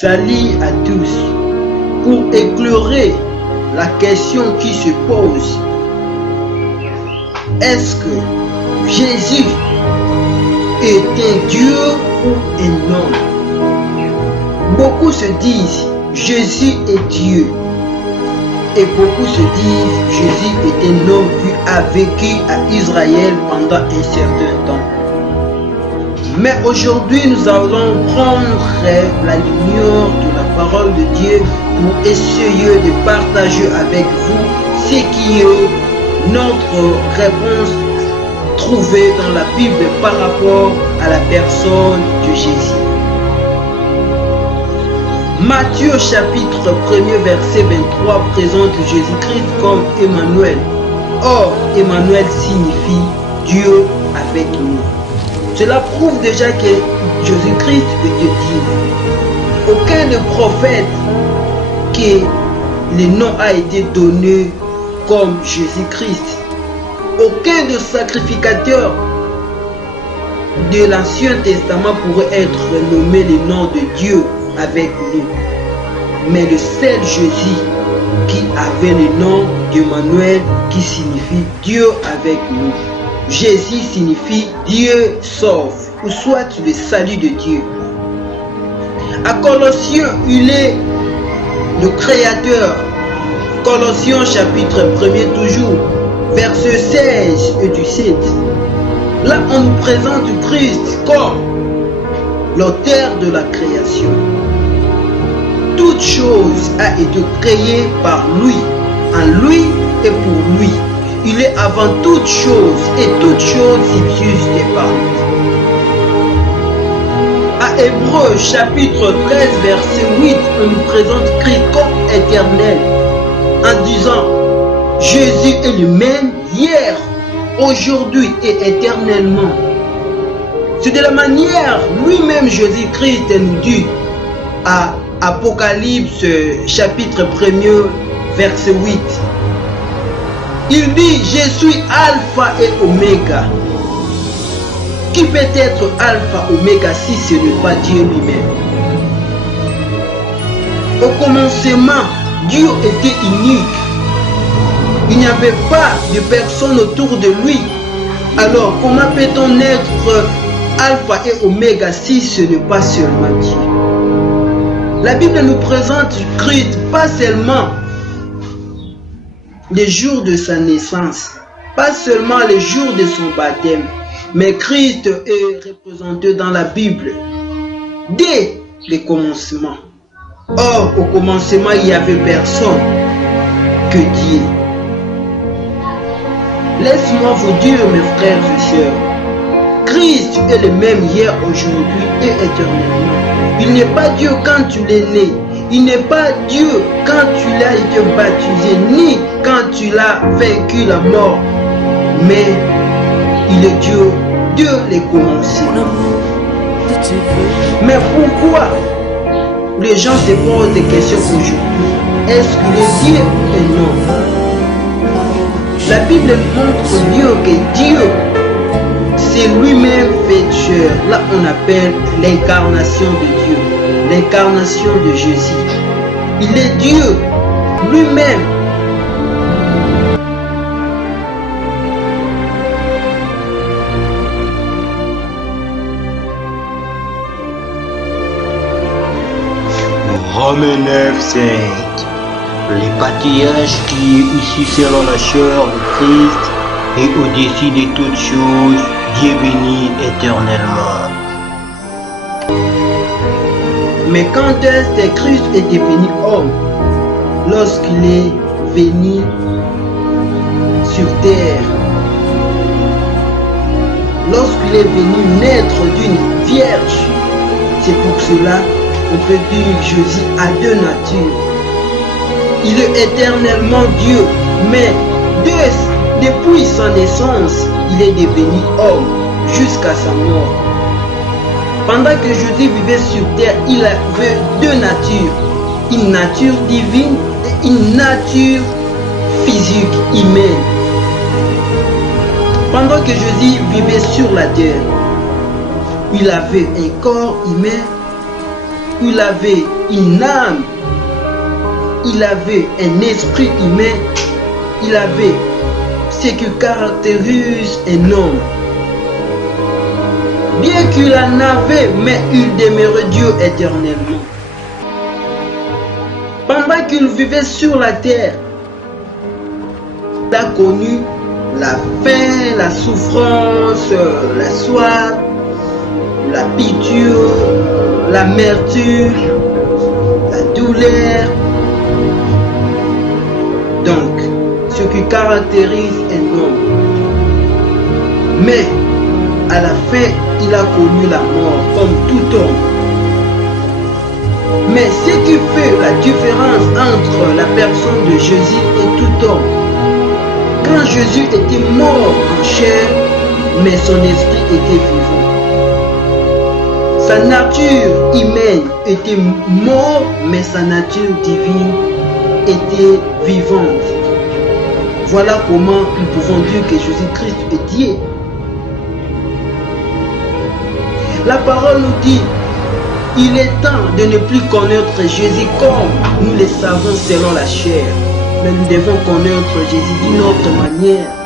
Salut à tous. Pour éclairer la question qui se pose, est-ce que Jésus est un Dieu ou un homme? Beaucoup se disent Jésus est Dieu et beaucoup se disent Jésus est un homme qui a vécu à Israël pendant un certain temps. Mais aujourd'hui, nous allons prendre la lumière de la parole de Dieu pour essayer de partager avec vous ce qui est notre réponse trouvée dans la Bible par rapport à la personne de Jésus. Matthieu chapitre 1er verset 23 présente Jésus-Christ comme Emmanuel. Or, Emmanuel signifie Dieu avec nous. Cela prouve déjà que Jésus-Christ était Dieu. Aucun des prophètes que le nom a été donné comme Jésus-Christ, aucun des sacrificateurs de l'Ancien Testament pourrait être nommé le nom de Dieu avec nous. Mais le seul Jésus qui avait le nom d'Emmanuel qui signifie Dieu avec nous. Jésus signifie Dieu sauve, ou soit le salut de Dieu. À Colossiens, il est le créateur. Colossiens chapitre 1er toujours, verset 16 et 17. Là, on nous présente Christ comme l'auteur de la création. Toute chose a été créée par lui, en lui et pour lui. Il est avant toute chose et toute chose subsiste par lui. À Hébreux chapitre 13 verset 8, on nous présente Christ comme éternel en disant Jésus est le même hier, aujourd'hui et éternellement. C'est de la manière lui-même Jésus-Christ nous dit à Apocalypse chapitre 1er verset 8. Il dit, je suis Alpha et Oméga. Qui peut être Alpha et Oméga si ce n'est pas Dieu lui-même? Au commencement, Dieu était unique. Il n'y avait pas de personne autour de lui. Alors, comment peut-on être Alpha et Oméga si ce n'est pas seulement Dieu? La Bible nous présente Christ pas seulement les jours de sa naissance, pas seulement les jours de son baptême, mais Christ est représenté dans la Bible dès le commencement. Or, au commencement, il n'y avait personne que Dieu. Laisse-moi vous dire, mes frères et sœurs, Christ est le même hier, aujourd'hui et éternellement. Il n'est pas Dieu quand tu l'es né. Il n'est pas Dieu quand tu l'as été baptisé, ni quand tu l'as vaincu la mort. Mais il est Dieu, Dieu les commencements. Mais pourquoi les gens se posent des questions aujourd'hui? Est-ce qu'il est Dieu ou non? La Bible montre Dieu que Dieu, c'est lui-même féticheur. Là, on appelle l'incarnation de Dieu. L'incarnation de Jésus. Il est Dieu lui-même. Romains 9:5. Le patriarche qui est ici selon la chair de Christ et au-dessus de toutes choses, Dieu béni éternellement. Mais quand est-ce que Christ est devenu homme? Lorsqu'il est venu sur terre. Lorsqu'il est venu naître d'une vierge. C'est pour cela qu'on peut dire que Jésus a deux natures. Il est éternellement Dieu, mais depuis sa naissance, il est devenu homme jusqu'à sa mort. Pendant que Jésus vivait sur terre, il avait deux natures. Une nature divine et une nature physique, humaine. Pendant que Jésus vivait sur la terre, il avait un corps humain il avait une âme, il avait un esprit humain, il avait ce qui caractérise un homme. Bien qu'il en avait, mais il demeurait Dieu éternellement. Pendant qu'il vivait sur la terre, il a connu la faim, la souffrance, la soif, la pitié, l'amertume, la douleur. Donc, ce qui caractérise un homme. Mais, à la fin, il a connu la mort comme tout homme. Mais ce qui fait la différence entre la personne de Jésus et tout homme, quand Jésus était mort en chair, mais son esprit était vivant. Sa nature humaine était morte, mais sa nature divine était vivante. Voilà comment nous pouvons dire que Jésus-Christ est Dieu. La parole nous dit, il est temps de ne plus connaître Jésus comme nous le savons selon la chair, mais nous devons connaître Jésus d'une autre manière.